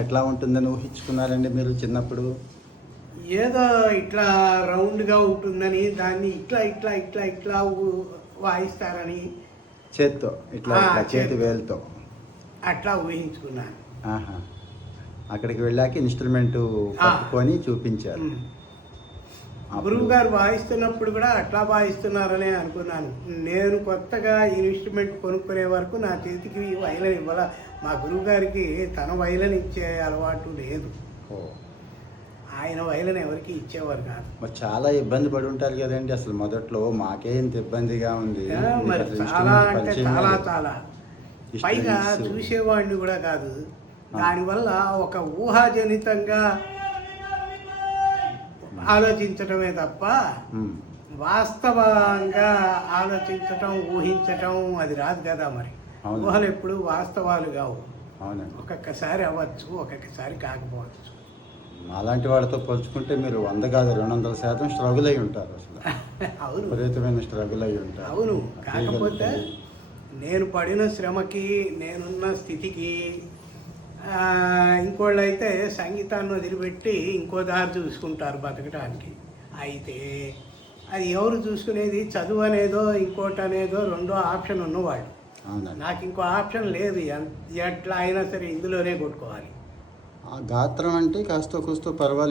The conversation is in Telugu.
ఎట్లా ఉంటుందని ఊహించుకున్నారండి మీరు చిన్నప్పుడు? ఏదో ఇట్లా రౌండ్గా ఉంటుందని దాన్ని ఇట్లా ఇట్లా ఇట్లా ఇట్లా వాయిస్తారని చేత్తో ఇట్లా ఇట్లా చేతి చేత్తో. వేలుతో. అట్లా ఊహించుకున్నాను. ఆహా. అక్కడికి వెళ్ళాక ఇన్స్ట్రుమెంట్ పట్టుకొని చూపించారు. అప్పుడు గురువు గారు వాయిస్తున్నప్పుడు కూడా అట్లా వాయిస్తున్నారనే అనుకున్నాను. నేను కొత్తగా ఇన్స్ట్రుమెంట్ కొనుక్కునే వరకు నా చేతికి వైలన్ ఇవ్వాల. మా గురువు గారికి తన వైలన్ ఇచ్చే అలవాటు లేదు. ఓ. ఆయన వైలన్ ఎవరికి ఇచ్చేవారు కాదు. మరి చాలా ఇబ్బంది పడి ఉంటారు కదండి అసలు మొదట్లో. మాకే ఇంత ఇబ్బందిగా ఉంది. మరి మీకు అసలు చాలా instrument అంటే పరిచయం చాలా లేదు. చాలా Instruments. పైగా చూసేవాడిని కూడా కాదు. దానివల్ల ఒక ఊహాజనితంగా ఆలోచించటమే తప్ప ఉమ్. వాస్తవంగా ఆలోచించటం ఊహించటం అది రాదు కదా. మరి అవును. ఊహలు ఎప్పుడు వాస్తవాలు కావు. అవునండి. ఒక్కొక్కసారి అవ్వచ్చు, ఒక్కొక్కసారి కాకపోవచ్చు. అలాంటి వాళ్ళతో పోల్చుకుంటే మీరు 100 కాదు 200% స్ట్రగుల్ అయి ఉంటారు అసలు. అవును విపరీతమైన స్ట్రగుల్ అయి ఉంటారు. అవును. కాకపోతే నేను పడిన శ్రమకి, నేనున్న స్థితికి ఇంకోళ్ళు అయితే సంగీతాన్ని వదిలిపెట్టి ఇంకో దారి చూసుకుంటారు బతకడానికి. అయితే అది ఎవరు చూసుకునేది? చదువు అనేదో ఇంకోటి అనేదో రెండో ఆప్షన్ ఉన్నవాళ్ళు. అవునండి. నాకు ఇంకో ఆప్షన్ లేదు. ఎట్లా అయినా సరే ఇందులోనే కొట్టుకోవాలి. ఆ గాత్రం అంటే కాస్త కూస్తో పర్వాలేదు.